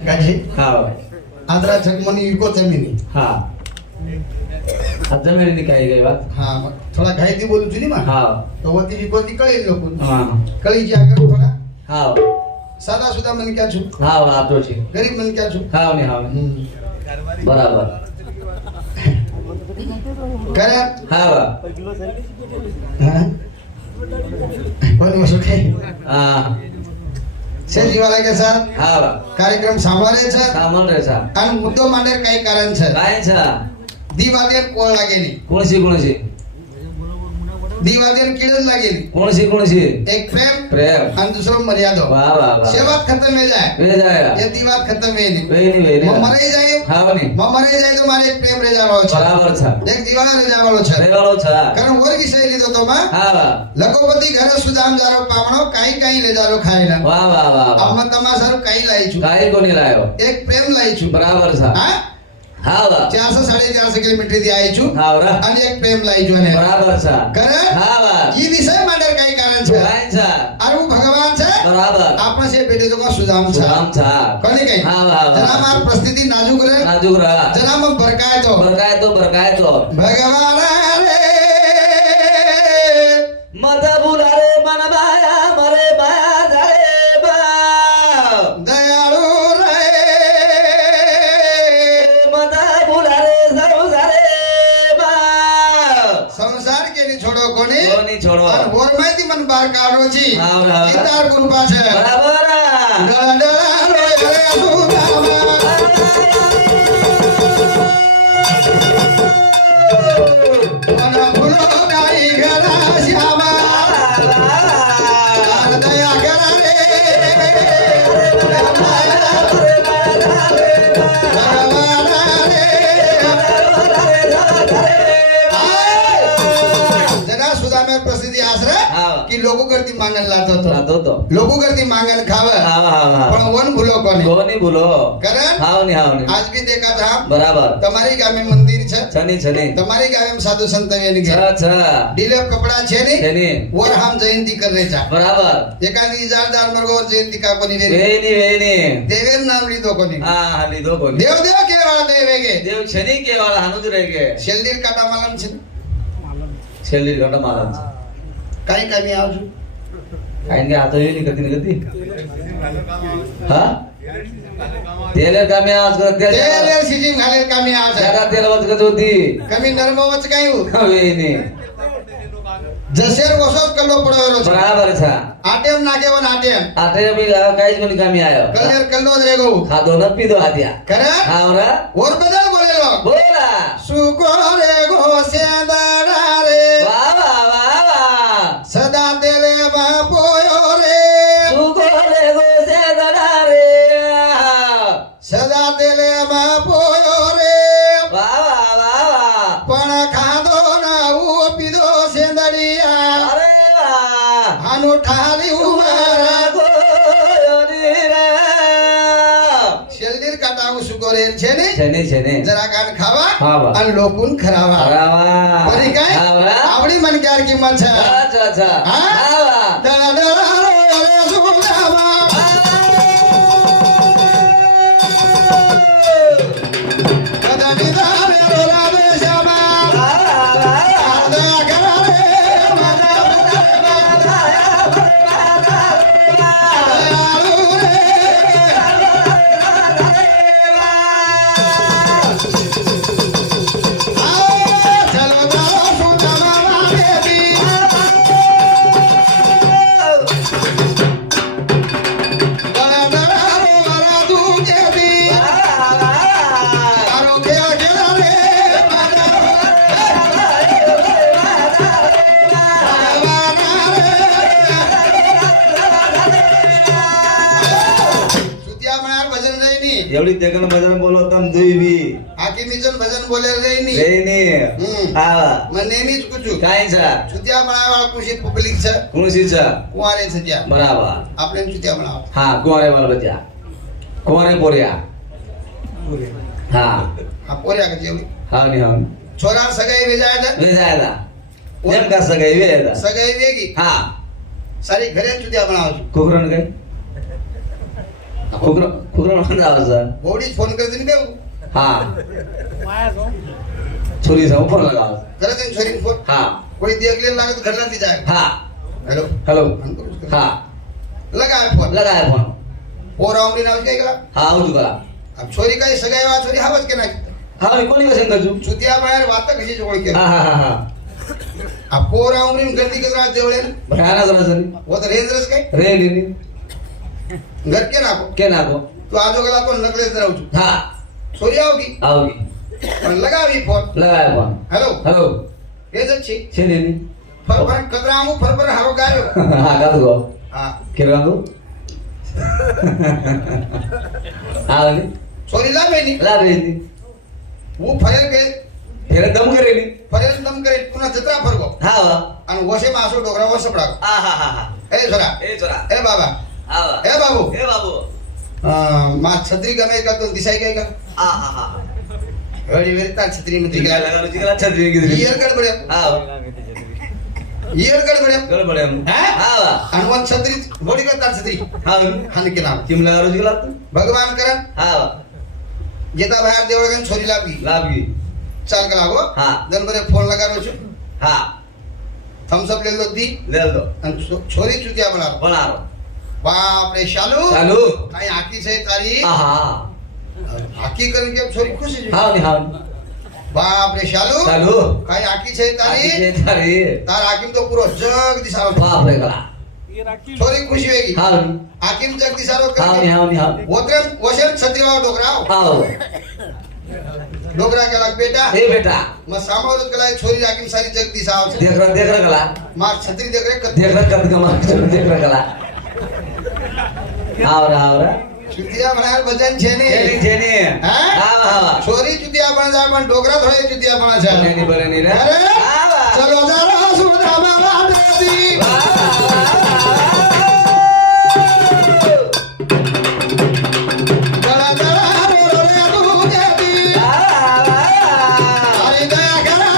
गाजी हाव आंध्रा छकमनी इको जमीनी हा जमिनी काय गई बात हा मग थोडा घाईती बोलू तुझी मा हाव तो वती इको ती कळेल लोकून हा कळी जी आकर थोडा हाव सादा सुदा मन क्या छु हाव आतोची गरीब मन क्या छु हाव ने हाव बराबर करे हाव हां कोण वसो काय हा સેજ જીવાલા કે સાથ હાવ કાર્યક્રમ સાંભળે છે સામલ રે સા અને મુદ્દો માંડે કઈ કારણ છે કાય છે દીવાદેન કોણ લાગેની કોણસી દીવાદેન કીડ લાગેની કોણસી એક પ્રેમ પ્રેમ અને દૂસરો મર્યાદો વાહ વાહ વાહ સેવા ખતમ હે જાય વે જાય એ દીવાત ખતમ હે નહીં વેની મરે જાય હાવ ની મરે જાય તો મારે એક પ્રેમ રેજાવાળો છે બરાબર છે એક દીવાના રેજાવાળો છે રેવાળો છે કારણ ઓર વિષય લીધો તો માં હાવ લખોપતિ ઘરે સુદામ જારો પાવણો કાઈ કાઈ લેજારો ખાયલા વાહ વાહ વાહ આમાં તમારું કાઈ લાઈ છું કાઈ કોની લાયો એક પ્રેમ લાઈ છું બરાબર છે હા હાવ 400 450 કિલોમીટર થી આવી છું હાવ રા અને એક પ્રેમ લાઈ છું અને બરાબર છે કરે હાવ ઈ વિષય માટે કઈ કારણ છે કાઈ છે અરે હું ભગવાન છે બરાબર આપણે છે બેટે તો સુદામ છે રામ છે કોની કઈ હાવ હાવ જરા માર પરિસ્થિતિ નાજુક રે નાજુક રા જરા માં ભરકાય તો બરકાય તો ભગવાન રે મત ભૂલારે મન માયા મરે માયા જારે બા દયાળુ રે મત ભૂલારે સર્વ જારે બા સંસાર કે ની છોડો કોની કોની છોડો અને બોરમાંથી મન બહાર કાઢો છી હાવ હાવ ઈ તાર કૃપા છે બરાબર ગળડળા રોય રે સુદામા મન ભૂલો નાઈ ઘરા શ્યામા દયા કરા રે જરા સુદામે પ્રસિદ્ધિ આશરે હાવ કે લોકો કરતી માંગણ લાતો તો રાતો તો લોકો કરતી માંગણ ખાવે હાવ હાવ હાવ પણ વન ભૂલો કોને કોની ભૂલો કરે હાવ ની આજ ભી દેખા था બરાબર તમારી ગામે મંદિર છે છની તમારી ગામે સાધુ સંત એની છ ઘેર છ ડીલેપ કપડા છે ને છની ઓર હમ જયંती कर रहे था બરાબર एकानी इजारदार मरगो और जयंती का कोनी वे વેની देवेर नाम લીધો કોની હા હા લીધો કોની देव देव के वाला देवेगे દેવ છની કે વાળા હાનું જ રહે કે શેલદીર કાટા માલમ છે છેલ્લી ઘટ મારા કાઈ કામી આવજો કાઈ કે આ તો એની ગતિ હા તેલે કામે આજ કર તે તેલે સીજી ઘાલે કામી આવશે જરા તેલ વચ કજોતી કમી નરમ વચ કાયું વેની જસેર વસોસ કલ્લો પડ્યો છે બરાબર છે આટેમ નાગે વન આટેમ આતે બી કાઈ જ મને કામે આયો કલ્લેર કલ્લો જ રેગો ખાધો ન પીધો આદ્યા કરે હાવરા ઓર બદલ બોલેલો બોલા સુકો રેગો સેંદરા રે વાહ વાહ વાહ વાહ સદા તેલે બાપોયો રે સુકો રે ગો સે દડારે સદા તેલે બાપોયો રે વાહ વાહ વાહ વાહ પણ ખાધો ના પીધો સેંદડિયા અરે વાહ આનો ઠારી ઉમારા ગોરી રે શેલદીર કાટાવું સુકોરે છે ને છને જરા કાન ખાવા ખાવા. અને લોકોન ખરાવા અરાવા બરી કાઈ હાવરા આવડી મન ક્યાર કિંમત છે અચ્છા હા? હાવા દડા દડા રે સુદામા કદા નિદા રે રોલા રે શ્યામા દયા કરા રે દયાળુ રે ચલો ચાલો સુદામા વાળેથી દડા દડા રોલા દુજેથી તારો ખેલ ખેલા રે સુતિયા મણાર ભજન રહી ની એવડી તેકન ભજન બોલો તમ દુઈવી હાકીમીજન ભજન બોલે રહી ની લેની હા મને નેમી જ પૂછું કાઈ છે સુતિયા મણાર વાળા કુશી પબ્લિક છે કુણસી છે કુંવારે છે ત્યાં બરાબર આપણે એમ સુતિયા મણાવ હા કોરે વાળ બચ્યા કોરે પોર્યા હા આ પોર્યા કે જેવી હા ની હા છોરા સગાઈ વેજાય હતા વેજાયલા જેમ કા સગાઈ વેલા સગાઈ વેગી હા સારી ઘરે જ સુતિયા બનાવો છું કોકરણ ગઈ खुकरा म्हणा आवाज बोडीच फोन करते ना देऊ हा छोरी जाऊ फोन लगा आवाज करत आहे शरीर फोन हा कोणी देखले लागत घरला ती जाय हा हॅलो हेलो हा लगा आहे फोन लगा है फोन पोर आमरी नाव काय केला हा उजू करा अब छोरी काही सगळ्या वा छोरी हवच के नाही हा मी कोणी कसं करजू चुतिया बाहेर वाता कशी जोड के हा हा हा हा अब पोर आमरी गर्दी के रात देवळे भयानक राजनी वो तर रेंद्रस काय रे लिनी घर के नाको के नाको तू आजो गला तो नकलेस राहू छु हा छोरी आओगी आओगी पण लगावी फोन लगा है फोन हेलो हेलो हे जच्छी छे लिनी फरफर कतरा आमू फरफर हारो गायो हा का तो हां के रंगो आओगी छोरी ला बेनी ला बेनी वो फरेल के फिर दम करेली फरेल दम करे पुन्हा जत्रा फरगो हा वा आणि वशे मासो डोगरा वस पडा हा हा हा हा ए छोरा ए चोरा ए बाबा हा वा ए बाबू ए बाबू मा छत्री गमे का तो दिसाई काय का हा हा हा एवढी वेरी तार छत्री मध्ये जिगला गेला लगा जिगला छतरी गिरी ईयर गडबड हा ईयर गडबड गडबड हा वा आणि वन छत्री बोडी का तार छत्री हा हान के नाम किम लगा जिगला भगवान करन हा वा जेता बाहेर देवळ गन छोरी लागी लागी चाल का लागो हा जन बरे फोन लगा रो छु हा थम्स अप ले लो दी ले लो आणि छोरी चुतिया बना बनारो बाप रे शालू चालू काय आकी से तारी हा हा आकी करन के छोरी खुश है हा नि हा बाप रे शालू चालू काय आकी से तारी आकी तारी तार आकीम तो पूरो जग दिसारो बाप रे गला छोरी खुशी होगी हा आकीम जग दिसारो हा नि हा नि हा वोत्रम वशम छत्रीवा डोगराव हा डोगरा केला बेटा ए बेटा मग सामावत केला छोरी आकीम सारी जग दिसाव देख रहा गला मार छत्री देख रे देख रहा कद कमा देख रहा गला आवरा चुतिया बनार भजन छे ने जेनी जेनी हां हा हा छोरी चुतिया बन जा पण डोगरा थोडे चुतिया बना छे नहीं बरे नहीं रे अरे हा चलो जरा सुधा बाबा देवी जरा जरा रे तू देवी अरे दया करा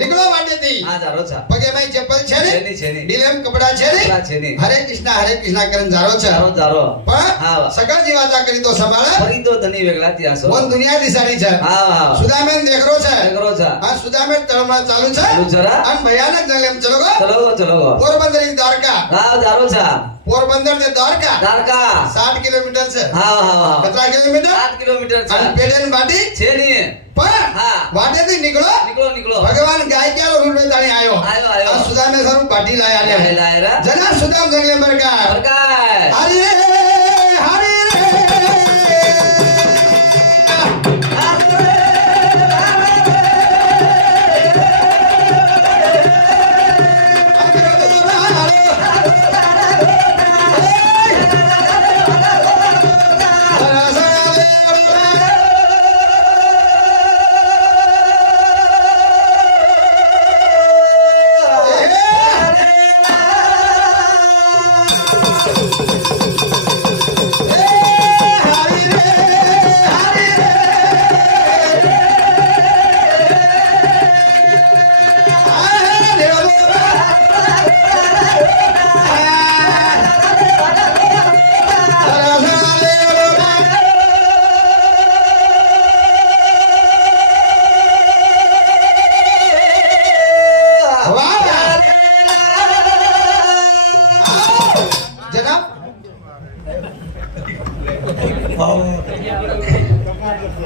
निकलो वाटे दी हा जारो छा पगे में चप्पल छे ने छेनी छेनी नीलम कपड़ा छे ने कपड़ा छे ने हरे कृष्णा करन जारो छे जारो जारो पण हा सगळ जीवाचा करी तो सांभाळ फरी तो धनी वेगळा ती असो वन दुनिया दिसाडी छे हा हा सुदामेन देखरो छे करो छा आ सुदामेन तळमा चालू छे चालू जरा अन भयानक जलेम चलो गो चलो गो पोरबंदर इन द्वारका हा जारो छा पोरबंदर ते द्वारका दारका 60 किलोमीटर छे हा हा हा कितना किलोमीटर 8 किलोमीटर छा अन पेडन बाटी छेनी पण हा वाटे થી निकलो निकलो भगवान गाय क्या रूट में ताणी आयो आयो आ सुदामे सरू बाटी लाय आले लायरा जना सुदाम जंगले पर का काय हरे हरे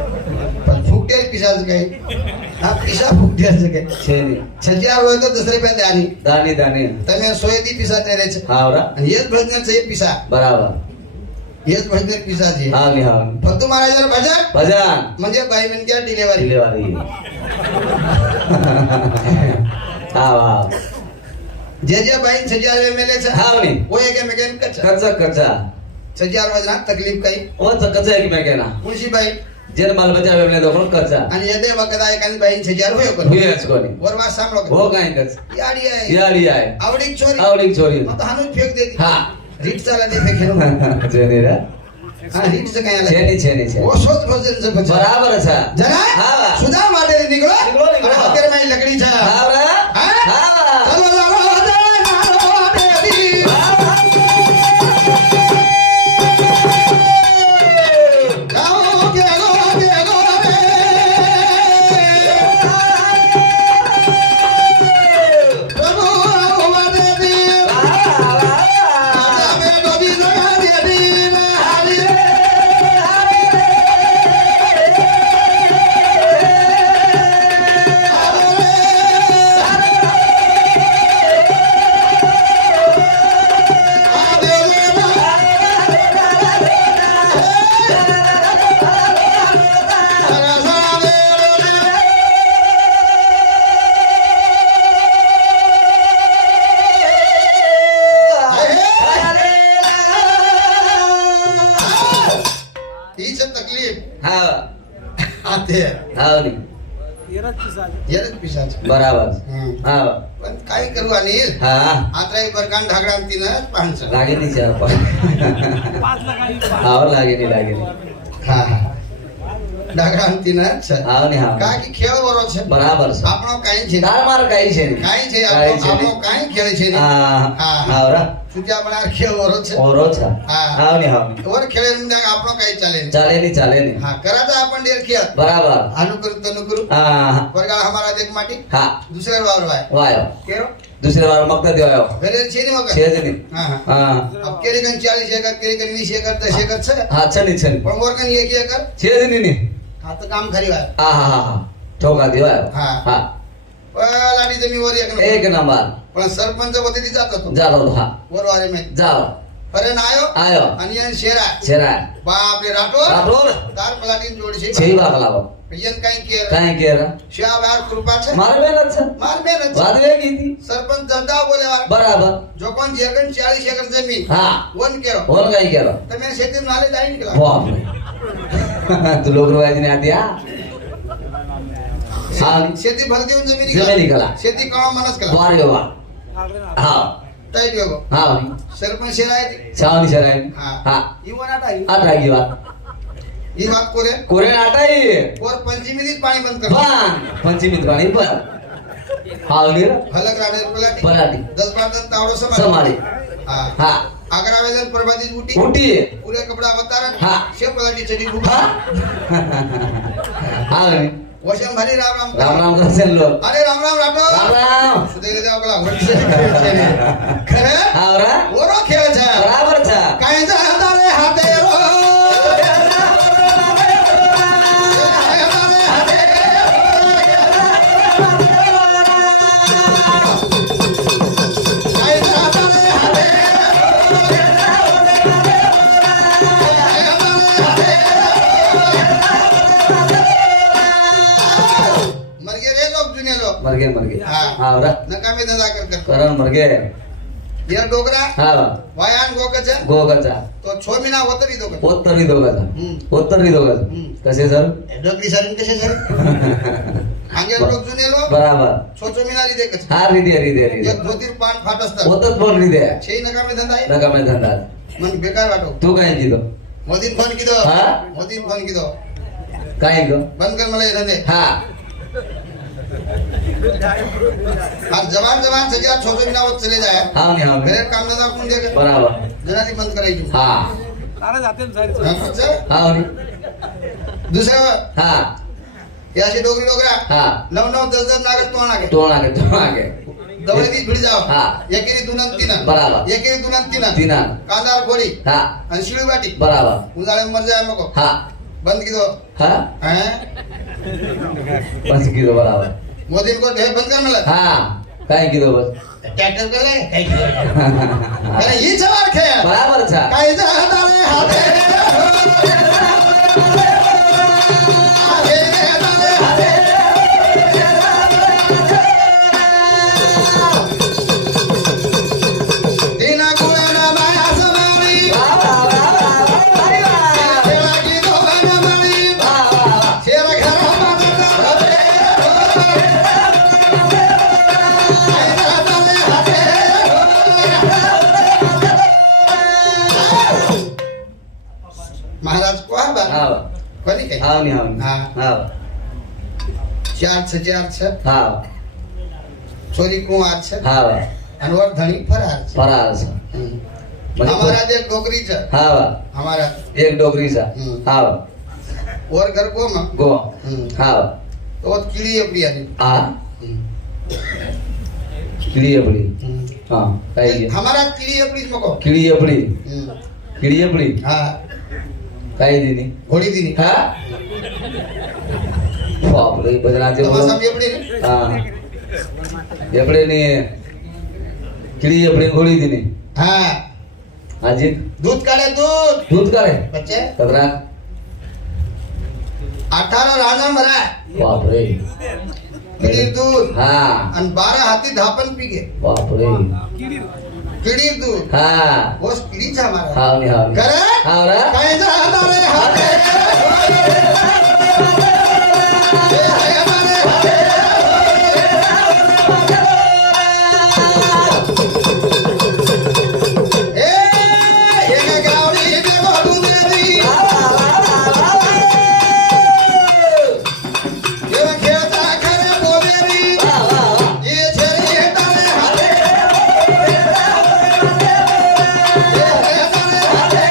फुकट्याच पिसाचं काय हा पिसा फुकट्याचं काय छेनी छजिया होय तो दुसरे पे दानी दानी दानी તમે સોયથી પીસા તેરે છે हावरा અને એ જ ભજન છે એ પીસા बराबर એ જ ભજન પીસા છે हा नि हा ફક્ત મહારાજર ભજન भजन म्हणजे बाई म्हणजे डिलिव्हरी डिलेवरी हा वा જે જે બાઈ છजिया મેલે છે हाव नि वो एक मेकन कच्चा कच्चा છजिया रोजना तकलीफ काही ओ कच्चा एक मैं कहना कुणशी बाई जेन माल बचा वेमने दोन कच्चा आणि यदे वकदा एकान बाई छजिया होय कोण हुई है कोनी वरवा सांगलो हो काय कच याडी आहे याडी आहे आवडी चोरी आवडी चोरी मग हानू फेक देती हा रीट चाला दे फेकेनो जेने रे હા રીતસર કઈ છે ની છે ની છે ઓછો જ ભજન છે ભજન બરાબર છે જરા હા સુધા માટે નીકળો નીકળો, નીકળો. અને અત્યારે મારી લકડી છે હા બરા હા? હા ચલો લાલો દે નાનો દેવી ગાઓ કે ગો રે પ્રભુ આવો દેવી આમે ડોબી લગા દેવી હાલી ઈ છે તકલીફ હા આ તે હા ની યાર જ પીસા છે બરાબર હા પણ કાઈ કરવા નહીં હા આત્રાઈ પર કાન ઢાગડામતી ન 500 લાગે ની છે હા લાગે ની હા હા ઢાગડામતી ન છે હા ની હા કા કે ખેલ વરો છે બરાબર છે આપણો કાઈ છે તાર માર કઈ છે ની કાઈ છે કાંઈ છે આપણો નહીં. કાઈ ખેલ છે નહીં હા હા. હા બરા સુજા બના ખેલ વરો છે ઓરો છે હા. હા ની હા ઓર ખેલે ને આપણો કાઈ ચાલે નહીં ચાલે ની હા કરાતા આપણ દેર ખેલ બરાબર આનું કરું તનું કરું હા વરગાળ हमारा देख माटी હા दूसरे वावर वाय વાયો केरो दुसरे बार मग देव आयो घरे छे नहीं मगर છે જ ની हां हां હા अब केरी गन 40 एकड़ केरी गन 20 एकड़ 10 एकड़ છે હા છે ની પણ મોર ગન 1 एकड़ છે જ ની હા તો કામ ખરી વાય હા હા હા ઠોકા દેવાયો હા. હા લાડી જમી વર એક નંબર પણ સરપંચ વતીથી જાતો તો ચાલો હા વરવારે મે જાઓ અરે ના આયો અને યન શેરા છેરા બાપ રે રાટો રાઠોડ તાર પલાટી જોડ છે છે બાક લાવો યન કાઈ કે કાંઈ કેર શ્યા વાર કૃપા છે માર બેન જ છે માર બેન જ છે. વાત વે કીધી સરપંચ ધંધા બોલે વાર બરાબર જો કોણ જેગન 40 એકર જમીન હા વન કેરો ઓન કાંઈ કેર તમે ખેતી નાલે જાય નીકળા વાહ તું લોક રોવાય ને આતી હા હા शेती भरती होऊन जमिनी जमिनी कला. शेती कळा मनस कला वार रे वाह હા टाईट गो હા सरपंच शेराय छावनी शराय હા હા ही वन आटा ही આ રાગી વાત ही बात कोरे कोरे आटाई और पंचमी दी पाणी बंद कर बाण पंचमीत पाणी पर हावली हलक राडे पलाटी पराठी 10 12 दिन तावडो समारी हां हा आगर आवेदन प्रभाती उठी उठी पूरे कपड़ा अवतारण हा. शे पलाटी चडी हा हावली वशम भरी राम राम राम राम करसेन लोक अरे राम राम राटो राम राम सुदेले देव कला वडसे खरे हावरा ओरो खेळ छा बराबर छ काय जाता रे हाते रो काय जाता रे हाते मरगे रे लोक जुने लोक मरगे मरगे हा. हावरा नकामे धंदा कर करण मरगे या डोगरा हा वायान गोकच गोगाचा तो 6 महिना होतरी दोघ उत्तरी दोघाचा हम्म. उत्तरी दोघाचा हम्म. कसे सर डोगरी सारीन कसे सर आंगे लोक जुने लोक बराबर 6 महिना री देखच हा रिदे रिदे रिदे एक धोतीर पान फाट असतात होतच बोल रिदे छे नकामे धंदा आहे नका मैं धंदा मन बेकार वाटो तू काय किदो मोदीन फोन किदो हा? मोदीन फोन किदो काय गो बंद कर मला हे धंदे हा आज जवान जवान सगळ्या 6 महिना होत चले जाय हा मी हा मी. घरात काम धंदा कोण दे बराबर जनाली बंद करायची हा हा, हा मी. दुसरं हा हे असे डोगरी डोगरा हा 9 10 नागत तो नागे तो आगे दवळी ती भिड जाव हा. एकेरी दुनंत तीन बराबर. एकेरी दुनंत तीन तीन कांदार खोडी हा आणि शिळी बाटी बराबर उन्हाळे मर जाय मको हा बंद किदो हा हैं पंच किलो बराबर मोदी को हे बंद कर मला हा काय किलो बस ट्रॅक्टर केले काय केलं अरे ही सवार खेळ बराबर छा काय जाता रे हाते दिना गुळाना माया समारी खेळा की दोघांना मारी शेर घरा मानता होते काय जाता रे हाते ની હાવ હા. હાવ ચાર છે હાવ ચોરી કુંવાર છે હાવ અને ઓર ધણી ફરાર છે ફરાર છે હમ. મને અમારા જે ડોકરી છે હાવ અમારા એક ડોગરી છે હમ. હાવ ઓર ઘર કોમાં ગો હમ. હાવ તો કીડી આપડી આની હા કીડી આપડી હા કઈ ગયા हमारा कीड़ी अपनी मको કીડી આપડી हाँ કઈ દીની घोड़ी दी હા બાપરે બદલા જે બોલો તમારા સામે अपनी હા એપડે ની કીડી આપડી ગોળી દીની हाँ હાજી दूध काढ़े दूध દૂધ કરે बच्चे કદરા 18 राजा मरा બાપરે कीड़ी दूध હા अन 12 हाथी धापन पी गए બાપરે कीड़ी दूध હા वो कीड़ी था हमारा હાવ ની હાવ करे હાવ રા कहीं जा हमारे हाथे ये है हमारे हाथे ए ये गावड़ी देखो दूधेरी ये खेता करे बोलेरी ये छेरी तारे हाथे ये है हमारे हाथे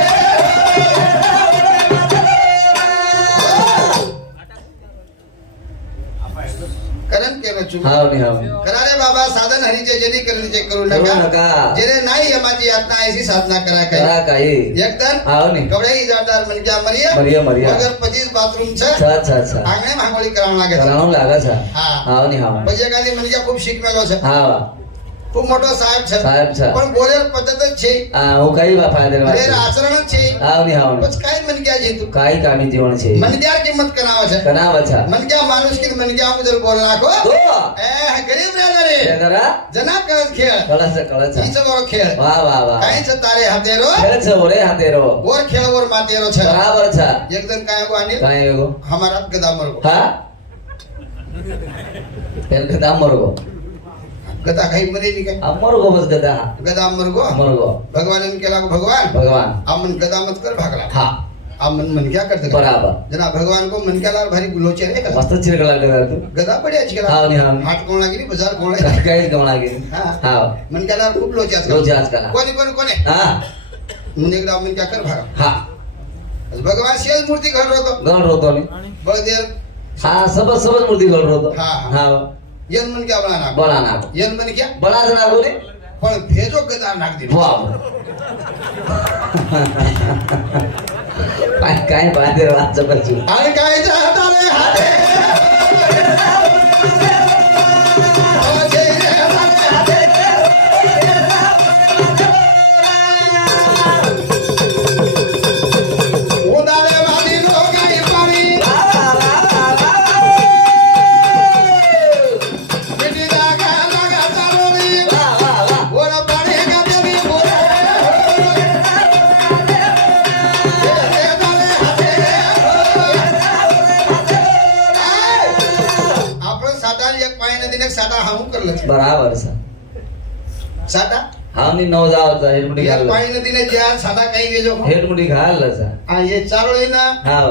करन केनो छु હાવ ની હાવ करारे बाबा साधन हरीचे जनी करनीचे करू करू नका नका. जेने नाही यमाची यातना ऐसी साधना करा કરા काय કાઈ एकदम હાવ ની कपड़े इजारदार मन क्या मरिया મરિયા अगर 25 बाथरूम छे છા છા છા आंगणे भांगोळी करावं लागे छे. કરાણું લાગે છે હા હાવ ની હાવ પછી એકાદી મને ખૂબ શીખવેલો છે હાવ ખૂબ મોટો સાહેબ છે સાહેબ છે પણ બોલેલ પદ્ધત જ છે આ હું કઈ ફાયદે વાત અરે આચરણ જ છે હાવ ની હાવ ની પછી કાઈ મન क्या जीतू કાઈ કામી જીવન છે मन क्या किंमत करावा છે કનાવ છે मन क्या मानुष की मन क्या उधर बोल नाखो તો ए गरीब रे रे જરા जना करत खेळ કળશ કળશ ઈ સગરો ખેळ વાહ વાહ વાહ કાઈ છે તારે હાથેરો ખેલ છે ઓરે હાથેરો ઓર ખેळ ઓર માतेरो છે બરાબર છે एकदम काय गो आणि કાઈ એગો हमारा गदा मरगो હા પેલ ગદા મરગો गदा काही मध्ये नाही काय મરગો બસ ગદા गदा मरगो મરગो भगवान ने केला भगवान ભગવાન आमन गदा मत कर भागला હા आमन मन क्या करते બરાબર जना भगवान को मन क्या लाल भारी गुलोचे रे का મસ્ત ચિરકલા ગદા તું गदा बड़ी अच्छी करा हाव नी हाव हाट कोण लागली बाजार कोण लागली કાઈ ગમણા કે हा હાવ मन क्या लाल खूप लोचे રોજ આજકાल कोणी कोणी कोणी હા मन एकदा मन क्या कर भागा હા भगवान शेज मूर्ती घर होतो ગણ રોતો ની बळदेव હા સબજ સબજ મૂર્તિ ગણ રોતો હા, હા. હા यन मन क्या बना नाख બળા નાખો यन मन क्या બળા જ નાખો ને पण भेजो गदा नाख दे વાહ કાઈ બાંધેર વાત છે પછી आणि काय जाता रे हाते उदारे वादी लोकाई पाणी मिठी जागा लागा चालवली बोला पाणी गादेली बोला आपण साधा एक पाणी नदीने साधा हाऊ करलं બરાબર છે साधा હાવ ની નવ જાવ છે હેડમુડી एक ઘાલ पाणी नदीने ज्या साधा काही वेजो હેડમુડી ઘાલ છે आ ये चारोळी ना હાવ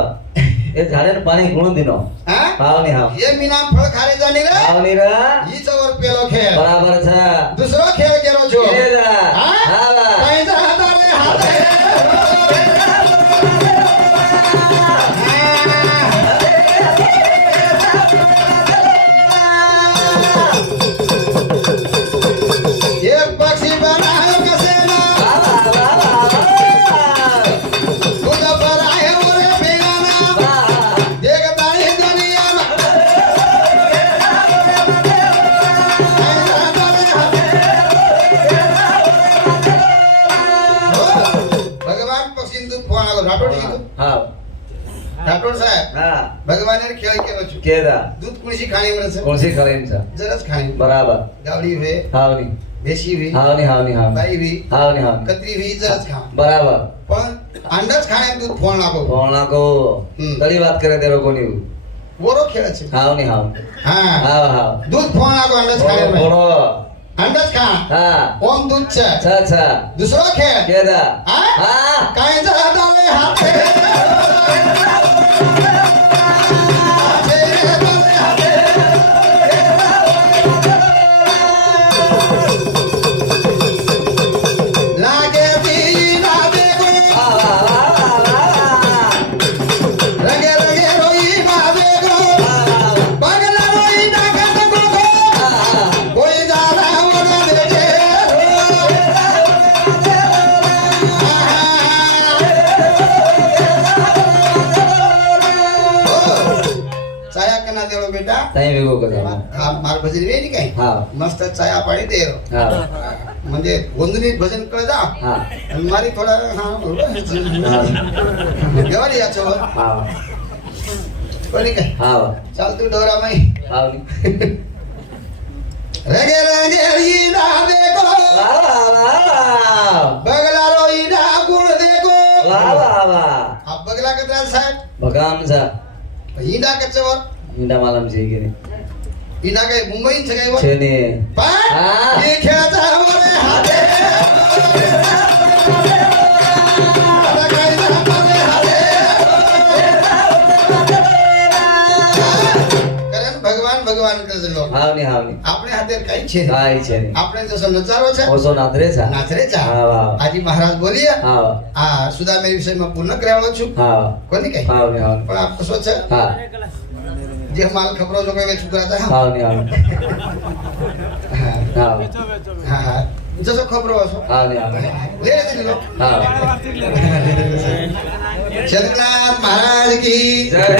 એ ઝાડે ને પાણી ગુણ દીનો हा હાવ ની હાવ ये मीना फळ खारे जाणी रे હાવ ની રા हीच वर पेलो खेळ બરાબર છે दुसरो खेळ केलो छो એ રા हा હાવ काही जाता रे हाते एक पक्षी बनायो कसे ना खुद पर आहे मोरे बेगाना देखता ही दुनिया में काही जाता रे हाते भगवान पक्षी दूध फोन आलो राठोड कीधું હાવ राठोड साहेब હા भगवान ने खेळ केलो छो કેદા दूध कुणशी खाणी म्हणत કોણસી ખરેન છે जरच खाणी બરાબર गावडी वे હાવ ની देशी वे હાવ ની હાવ ની હાવ बाई वी હાવ ની હાવ कत्री वी जरच खा બરાબર पण अंडाच खाण्यात दूध फोन लागो કોણા કો હમ. કડી વાત કરે તે લોકોની बोरो खेळ છે હાવ ની હાવ हा હાવ હાવ दूध फोन लागो अंडाच खाण्यात બોલો अंडाच खा હા ओम दूध છે છા છા दुसरो खेळ કેદા हा હા काय जाता रे हाते ताई वेगो कसा हा मार भजन वेळी काय हा मस्त चाया पाणी दे हा म्हणजे गोंधळीत भजन कळ जा हा आणि मारी थोडा हा देवारी याच्यावर हा कोणी काय हा चाल तू डोरा माई हा रगे रगे ईना देखो वा वा वा बगला रो ईना गुण देखो वा वा वा हा बगला कतरा साहेब बघा आमचा ईना कच्च्यावर इंडा मालम से गेले ईना काय मुंबईत सगळे वर छेने पण हा. हे खेळाचा वर हाते आता काय झाले हाते कारण भगवान भगवान करते लोक हावनी આપણે હાથે કઈ છે काय छेने આપણે તો નચારો છે ओसो नादरे सा નાચરે છે હા વા આજી મહારાજ બોલીએ હા આ સુદામેર વિષયમાં પૂર્ણ કરાવવાનો છું હા કોની કઈ હાવની પણ આપ તો છે હા જે માલ ખબરો જો કોઈ છોકરા હતા હાવની હા હા હા જસો ખબરો હશો હાવની લે દીલો હા જગન્નાથ મહારાજ કી જય